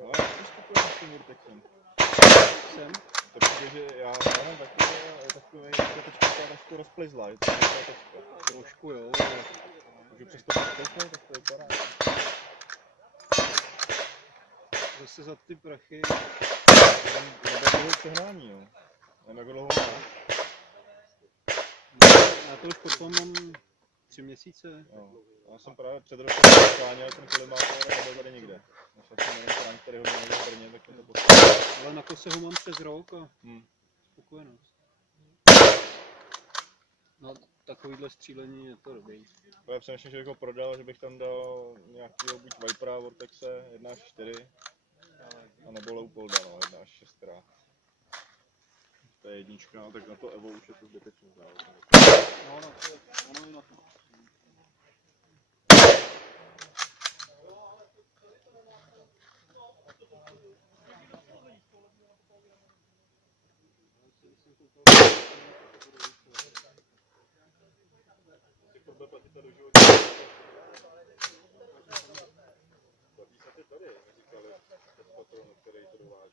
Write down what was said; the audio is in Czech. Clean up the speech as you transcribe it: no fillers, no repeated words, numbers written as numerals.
Ale jak jsi spokojený s tím Vortexem? Jsem? To přijde, že já mám takový, že tečka trošku rozplizla, je to taková tečka. Trošku jo. Můžu přes to podkouknout, tak to vypadá. Zase za ty prachy. Nebo toho přehnání, jo. Nevím, jak dlouho má. Já to už potom mám 3 měsíce. Jo. Já jsem právě před rokem skláněl ten kolimátor a nebyl tady nikde. Našel jsem jeden stránk, který ho měl v Brně, tak mi to poslal. Ale na kose ho mám přes rok a spokojenost. No takovýhle střílení je to dobrý. Já přemýšlím, že bych ho prodal, že bych tam dal nějakýho buď Vipera Vortexe 1.4 a nebo Leopolda, no, 1.6. To je jednička, no, tak na to Evo už je to zbytečný závod. No, ono je na to. Baví se ty tady, mi říkali, bez patronu, který to dováží.